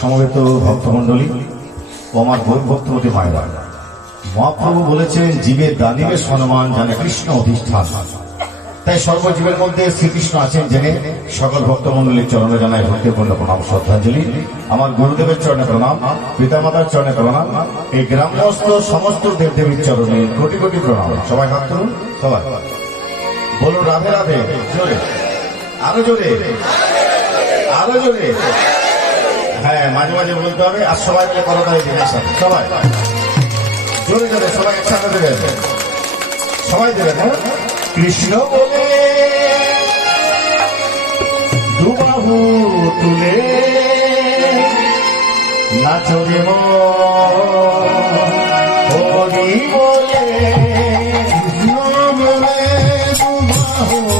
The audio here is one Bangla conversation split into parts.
সমবেত ভক্তমণ্ডলী ও আমার ভোগ ভক্তমতী মায়েরা মহাপ্রভু বলেছেন জীবের দানিবে সম্মান জানে কৃষ্ণ অধিষ্ঠান। তাই সর্বজীবের মধ্যে শ্রীকৃষ্ণ আছেন জেনে সকল ভক্তমণ্ডলীর চরণে জানায় ভক্তিপূর্ণ প্রণাম, শ্রদ্ধাঞ্জলি। আমার গুরুদেবের চরণে প্রণাম, পিতামাতার চরণে প্রণাম। এই গ্রামস্থ সমস্ত দেবদেবীর চরণে কোটি কোটি প্রণাম। সবাই হাত ধরুন সবাই। বলুন, রাধে রাধে। জোরে। আরও জোরে। আরও জোরে। হ্যাঁ মাঝে মাঝে বলতে হবে, আর সবাইকে সবাই। জোরে জোরে সবাই একসাথে সবাই দেবেন হ্যাঁ? কৃষ্ণ বলে দুবাহু তুলে বলে দুবাহু।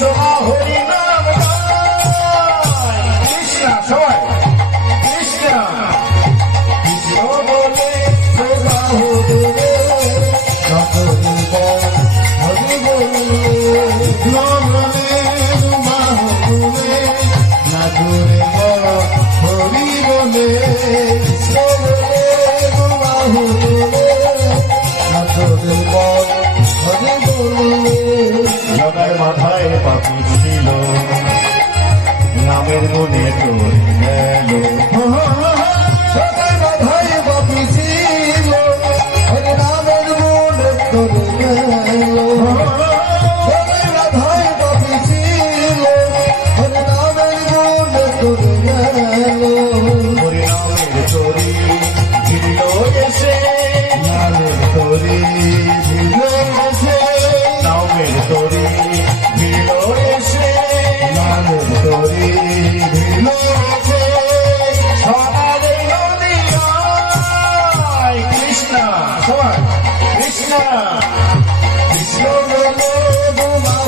শোনা হরি নাম কৃষ্ণ, সবাই। কৃষ্ণ। কৃষ্ণ বলে শোনা হরি হরি বলে মা হরি বলে। মাথায় পাখি।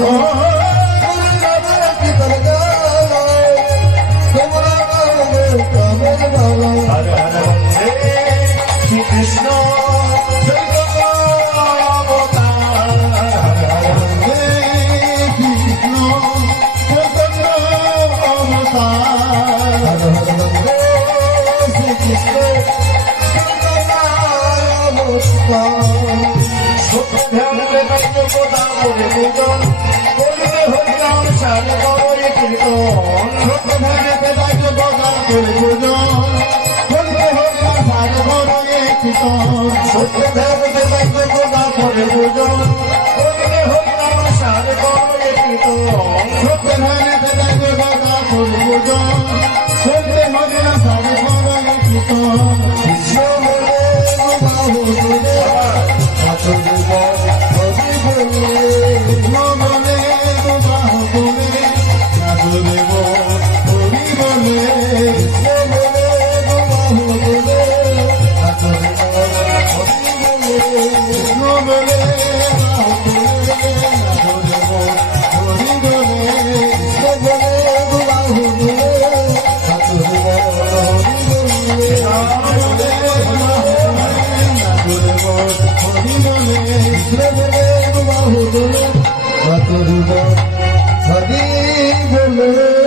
어. તો ભગવાન પેદા જો ભગવાન সদী